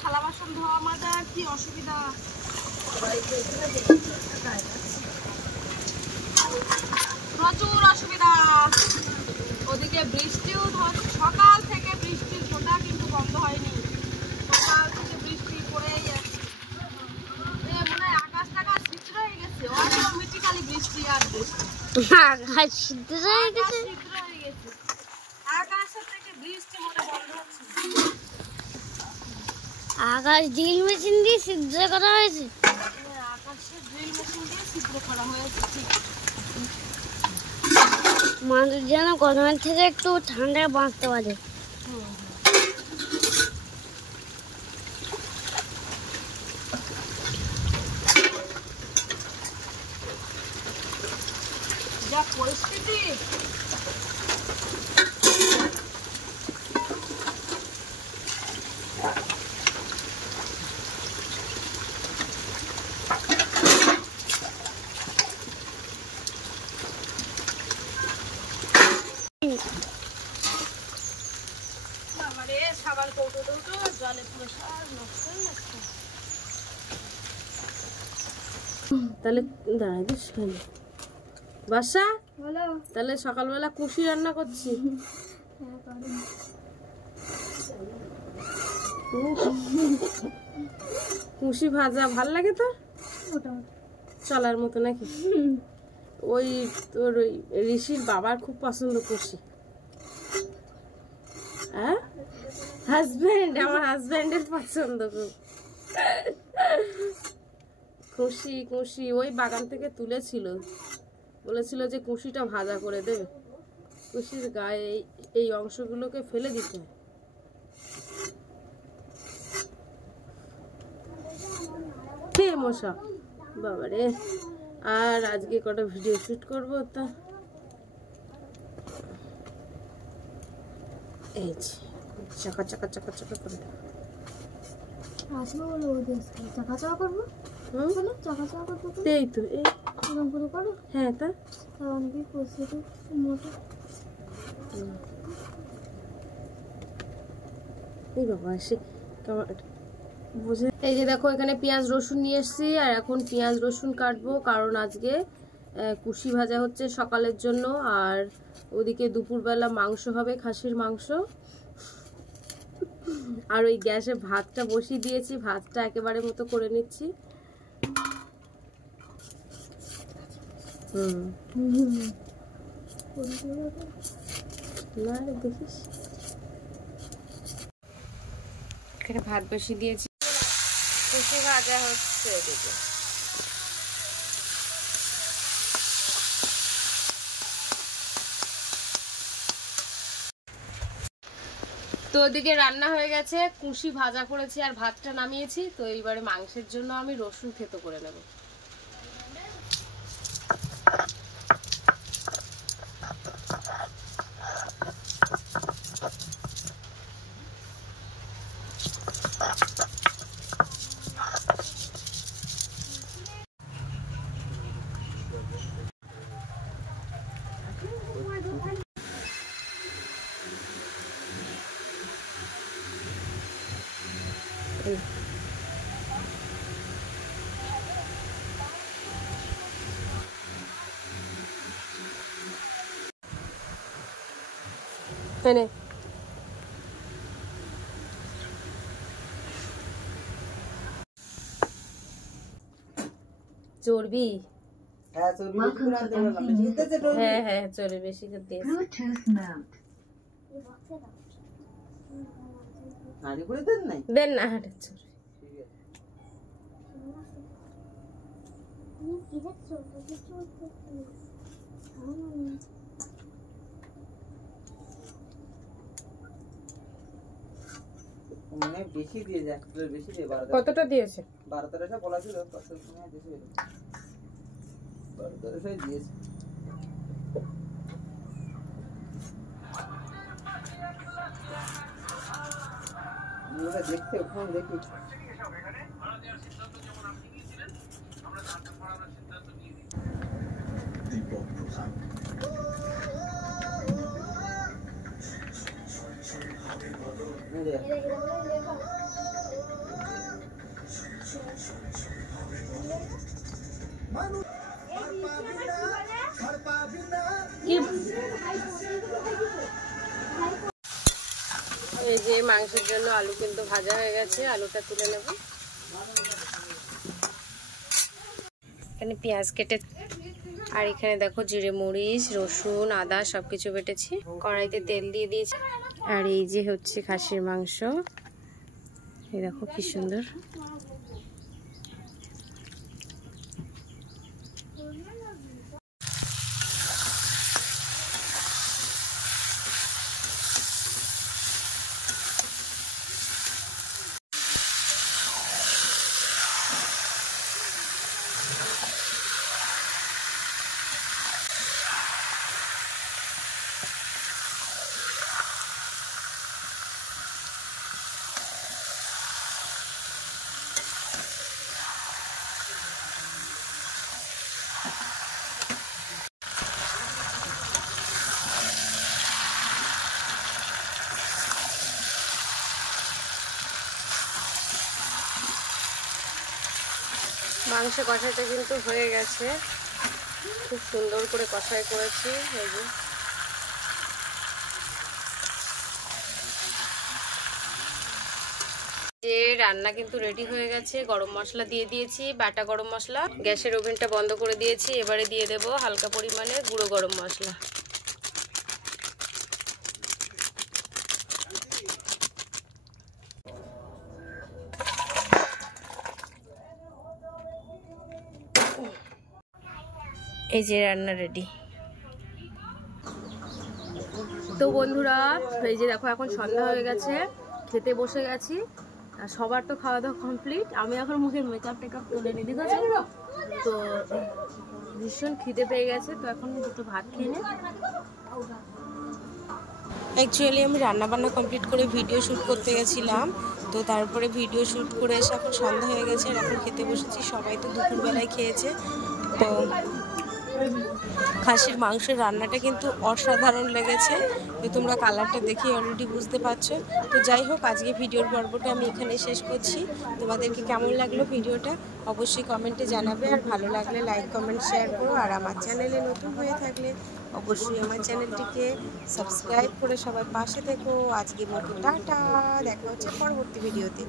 থালা বাসন ধোয়া মাজা কি অসুবিধা। প্রচুর অসুবিধা। ওদিকে বৃষ্টিও সকাল থেকে বৃষ্টির ফোঁটা কিন্তু বন্ধ হয়নি। সকাল থেকে বৃষ্টি পড়েই যাচ্ছে। মনে হয় আকাশ টাকাশ ছিদ্র হয়ে গেছে। অটোমেটিক্যালি বৃষ্টি আর বৃষ্টি। আকাশ ছিদ্র হয়ে গেছে। আকাশের থেকে বৃষ্টি মনে বন্ধ হচ্ছে। আকাশ ড্রিল মেশিন দিয়ে ছিদ্র করা হয়েছে। আকাশের ড্রিল মেশিন দিয়ে ছিদ্র করা হয়েছে। ঠিক মানুষ যেন গরমের থেকে একটু ঠান্ডায় বাঁচতে পারে। যা পরিস্থিতি। সাবান কৌটো টৌটো জলে পুরো সব নষ্ট হয়ে যাচ্ছে। তাহলে দাঁড়াই দিস কেন বাসা? তাহলে সকালবেলা কুশি রান্না করছি। কুশি ভাজা ভাল লাগে তোর? চলার মতো নাকি? ওই তোর ওই ঋষির বাবার খুব পছন্দ কুশি। হ্যাঁ হাজবেন্ড, আমার হাজবেন্ডের পছন্দ খুব। কুশি কুশি ওই বাগান থেকে তুলেছিল, বলেছিল যে কুশিটা ভাজা করে দেবে। কুশির গায়ে এই অংশগুলোকে ফেলে দিতে হয়। কে মশা বাবারে। আর আজকে কটা ভিডিও শুট করবো তা এই চাকা চাকা চাকা চাকা করে আসলে বলো চাকা চাকা করবো। চাকা চাকা করবো এই তো এই করে করো। হ্যাঁ তা অনেকেই করছে তো মোটা। এই বাবা আসে বুঝে। এই যে দেখো এখানে পেঁয়াজ রসুন নিয়ে এসেছি আর এখন পেঁয়াজ রসুন কাটবো, কারণ আজকে কুশি ভাজা হচ্ছে সকালের জন্য। আর ওদিকে দুপুরবেলা মাংস হবে, খাসির মাংস। আর ওই গ্যাসে ভাতটা বসিয়ে দিয়েছি, ভাতটা একেবারে মতো করে নিচ্ছি। না রে দেখিস এখানে ভাত বসিয়ে দিয়েছি, কুশি ভাজা হচ্ছে এদিকে। তো ওদিকে রান্না হয়ে গেছে, কুশি ভাজা করেছি আর ভাতটা নামিয়েছি। তো এইবারে মাংসের জন্য আমি রসুন থেতো করে নেব। এনে চর্বি, হ্যাঁ হ্যাঁ চর্বি বেশি করে দিয়েছি। দেন না হাটের চর্বি। বেশি দিয়ে যায়, বেশি দিয়ে। কতটা দিয়েছে? 12-13 বলা ছিল, কত সময় বেশি হলো। 12-13 দিয়েছে। আমরা দেখতে ফোন দেখি। এই যে মাংসের জন্য আলু কিন্তু ভাজা হয়ে গেছে, আলুটা তুলে নেব। এখানে পেঁয়াজ কেটে, আর এখানে দেখো জিরে মরিচ রসুন আদা সবকিছু বেটেছি। কড়াইতে তেল দিয়ে দিয়েছি। আর এই যে হচ্ছে খাসির মাংস, এই দেখো কি সুন্দর। মাংস কষাইটা কিন্তু হয়ে গেছে, খুব সুন্দর করে কষাই করেছি। এই যে রান্না কিন্তু রেডি হয়ে গেছে। গরম মশলা দিয়ে দিয়েছি, বাটা গরম মশলা। গ্যাসের ওভেনটা বন্ধ করে দিয়েছি। এবারে দিয়ে দেব হালকা পরিমাণে গুঁড়ো গরম মশলা। এই যে রান্না রেডি। তো বন্ধুরা এই যে দেখো এখন সন্ধ্যা হয়ে গেছে, খেতে বসে গেছি। আর সবার তো খাওয়া দাওয়া কমপ্লিট, আমি এখন মুখের মেকআপ টেকআপ তুলে নি, দেখেছো? তো ভীষণ খিদে পেয়ে গেছে, তো এখন দুটো ভাত খেয়ে নে। অ্যাকচুয়ালি আমি রান্নাবান্না কমপ্লিট করে ভিডিও শ্যুট করতে গেছিলাম, তো তারপরে ভিডিও শ্যুট করে এসে এখন সন্ধ্যা হয়ে গেছে, আর এখন খেতে বসেছি। সবাই তো দুপুরবেলায় খেয়েছে। তো খাসির মাংসের রান্নাটা কিন্তু অসাধারণ লেগেছে, তো তোমরা কালারটা দেখে অলরেডি বুঝতে পারছো। তো যাই হোক, আজকে ভিডিওর পর্বটা আমি এখানে শেষ করছি। তোমাদেরকে কেমন লাগলো ভিডিওটা অবশ্যই কমেন্টে জানাবে, আর ভালো লাগলে লাইক কমেন্ট শেয়ার করো। আর আমার চ্যানেলে নতুন হয়ে থাকলে অবশ্যই আমার চ্যানেলটিকে সাবস্ক্রাইব করে সবাই পাশে থেকো। আজকের মতো টাটা, দেখা হচ্ছে পরবর্তী ভিডিওতে।